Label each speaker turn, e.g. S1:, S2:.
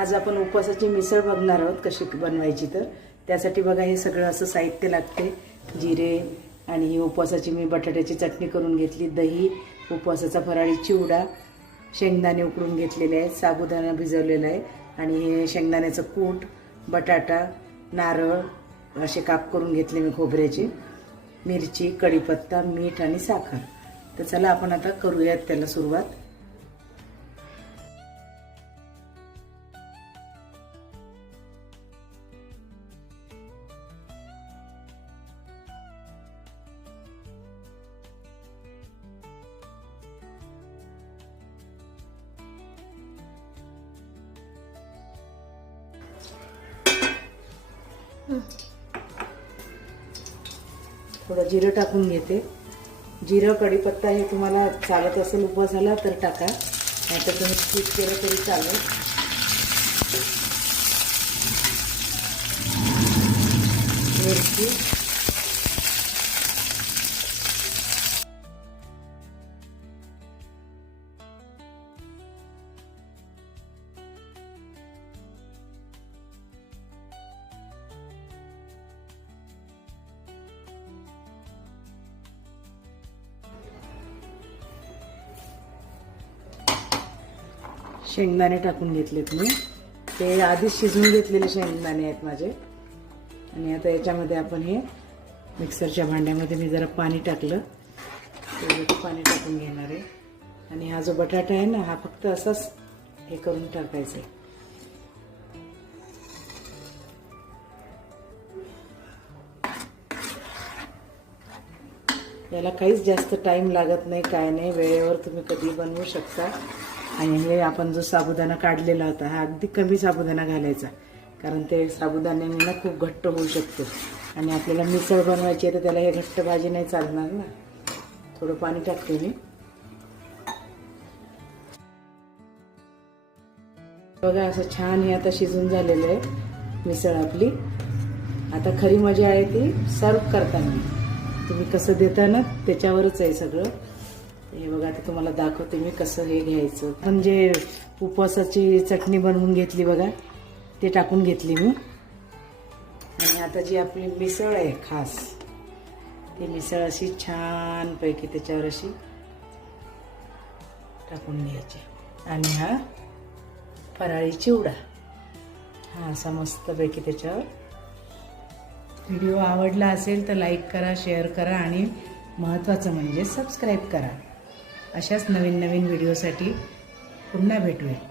S1: आज आपण उपवासाची मिसळ बघणार आहोत कशी बनवायची तर. त्यासाठी बघा हे सगळं असं साहित्य लागते जिरे आणि ही उपवासाची मी बटाट्याची चटणी करून घेतली. दही उपवासाचा फराळी चिवडा शेंगदाणे उकडून घेतलेले आहेत. साबुदाणा भिजवलेला आहे. आणि हे शेंगदाण्याचं कूट बटाटा नारळ असे काप करून घेतले मी खोबऱ्याचे. मिरची कढीपत्ता मीठ आणि साखर. तर चला आपण आता करूयात त्याला सुरुवात. थोडं जिरं टाकून घेते. जिरं कढीपत्ता हे तुम्हाला चालत असेल उपवासाला तर टाका. नाहीतर तुम्ही स्किप केलं तरी चालेल. मिरची शेंगदाणे टाकून घेतलेत मी. ते आधीच शिजवून घेतलेले शेंगदाणे आहेत माझे. आणि आता याच्यामध्ये आपण हे मिक्सरच्या भांड्यामध्ये मी जरा पाणी टाकलं. तेवढं पाणी टाकून घेणार आहे. आणि हा जो बटाटा आहे ना हा फक्त असाच हे करून टाकायचा आहे. याला काहीच जास्त टाईम लागत नाही काय नाही. वेळेवर तुम्ही कधी बनवू शकता. आणि हे आपण जो साबुदाणा काढलेला होता हा अगदी कमी साबुदाणा घालायचा. कारण ते साबुदाण्याने ना खूप घट्ट होऊ शकतो. आणि आपल्याला मिसळ बनवायची आहे तर त्याला हे घट्ट भाजी नाही चालणार ना. थोडं पाणी टाकते मी. बघा असं छान हे आता शिजून झालेलं आहे मिसळ आपली. आता खरी मजा आहे ती सर्व करताना. तुम्ही कसं देता ना त्याच्यावरच आहे सगळं. हे बघा आता तुम्हाला दाखवते मी कसं हे घ्यायचं. आपण जे उपवासाची चटणी बनवून घेतली बघा. ते टाकून घेतली मी. आणि आता जी आपली मिसळ आहे खास ती मिसळ अशी छानपैकी त्याच्यावर अशी टाकून घ्यायची. आणि हा फराळी चिवडा हा असा मस्तपैकी त्याच्यावर. व्हिडिओ आवडला असेल तर लाईक करा शेअर करा आणि महत्त्वाचं म्हणजे सबस्क्राईब करा. अशाच नवीन नवीन व्हिडिओसाठी पुन्हा भेटूया.